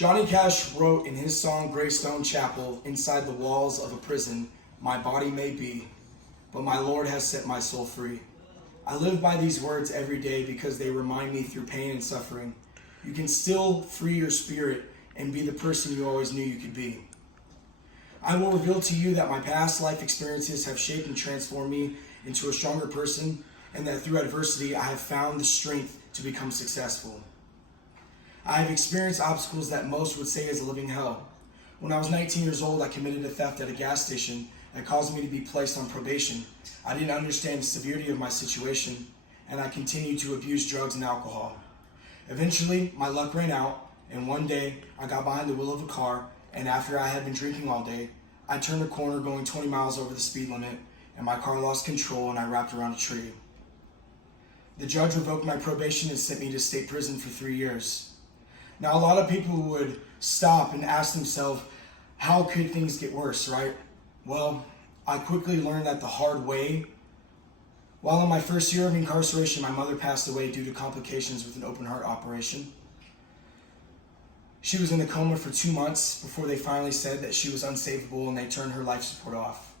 Johnny Cash wrote in his song Seastone Chapel, "Inside the walls of a prison, my body may be, but my Lord has set my soul free." I live by these words every day because they remind me through pain and suffering, you can still free your spirit and be the person you always knew you could be. I will reveal to you that my past life experiences have shaped and transformed me into a stronger person, and that through adversity I have found the strength to become successful. I have experienced obstacles that most would say is a living hell. When I was 19 years old, I committed a theft at a gas station that caused me to be placed on probation. I didn't understand the severity of my situation, and I continued to abuse drugs and alcohol. Eventually, my luck ran out, and one day I got behind the wheel of a car, and after I had been drinking all day, I turned a corner going 20 miles over the speed limit, and my car lost control and I wrapped around a tree. The judge revoked my probation and sent me to state prison for 3 years. Now, a lot of people would stop and ask themselves, how could things get worse, right? Well, I quickly learned that the hard way. While in my first year of incarceration, my mother passed away due to complications with an open heart operation. She was in a coma for 2 months before they finally said that she was unsavable and they turned her life support off.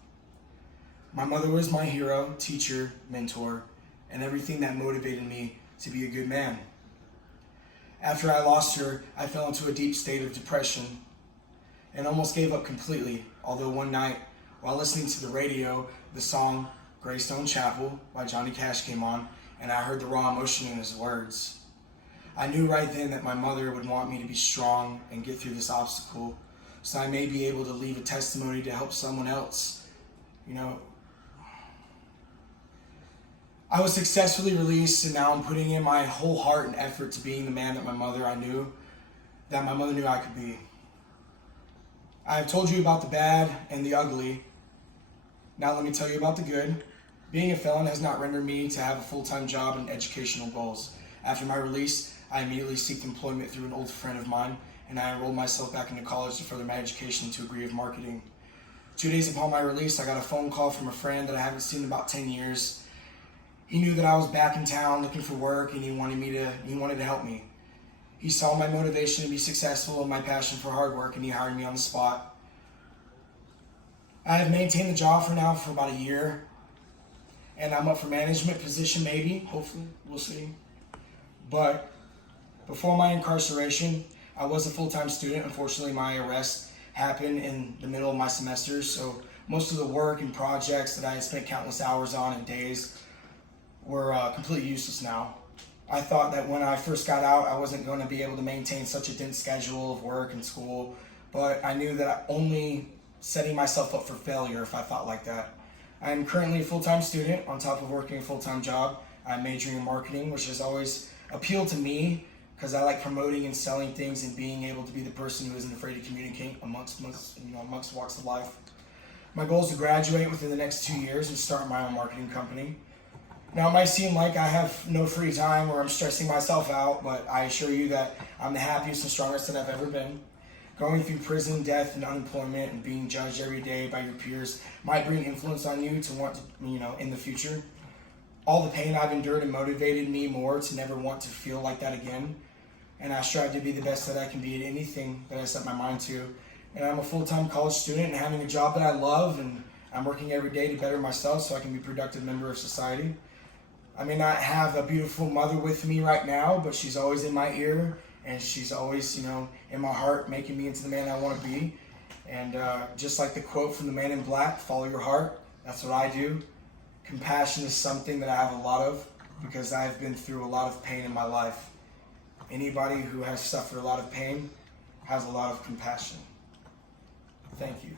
My mother was my hero, teacher, mentor, and everything that motivated me to be a good man. After I lost her, I fell into a deep state of depression and almost gave up completely, although one night, while listening to the radio, the song Seastone Chapel by Johnny Cash came on, and I heard the raw emotion in his words. I knew right then that my mother would want me to be strong and get through this obstacle, so I may be able to leave a testimony to help someone else. I was successfully released, and now I'm putting in my whole heart and effort to being the man that my mother knew I could be. I have told you about the bad and the ugly. Now let me tell you about the good. Being a felon has not rendered me to have a full-time job and educational goals. After my release, I immediately sought employment through an old friend of mine, and I enrolled myself back into college to further my education to a degree of marketing. 2 days upon my release, I got a phone call from a friend that I haven't seen in about 10 years. He knew that I was back in town looking for work, and he wanted to help me. He saw my motivation to be successful and my passion for hard work, and he hired me on the spot. I have maintained the job for about a year, and I'm up for management position maybe, hopefully, we'll see. But before my incarceration, I was a full-time student. Unfortunately, my arrest happened in the middle of my semester, so most of the work and projects that I had spent countless hours on and days were completely useless now. I thought that when I first got out, I wasn't going to be able to maintain such a dense schedule of work and school, but I knew that I only setting myself up for failure if I thought like that. I am currently a full-time student on top of working a full-time job. I'm majoring in marketing, which has always appealed to me because I like promoting and selling things and being able to be the person who isn't afraid to communicate amongst walks of life. My goal is to graduate within the next 2 years and start my own marketing company. Now, it might seem like I have no free time or I'm stressing myself out, but I assure you that I'm the happiest and strongest that I've ever been. Going through prison, death, and unemployment and being judged every day by your peers might bring influence on you to want to, in the future. All the pain I've endured and motivated me more to never want to feel like that again. And I strive to be the best that I can be at anything that I set my mind to. And I'm a full-time college student and having a job that I love, and I'm working every day to better myself so I can be a productive member of society. I may not have a beautiful mother with me right now, but she's always in my ear, and she's always, in my heart, making me into the man I want to be. And just like the quote from the Man in Black, follow your heart, that's what I do. Compassion is something that I have a lot of because I've been through a lot of pain in my life. Anybody who has suffered a lot of pain has a lot of compassion. Thank you.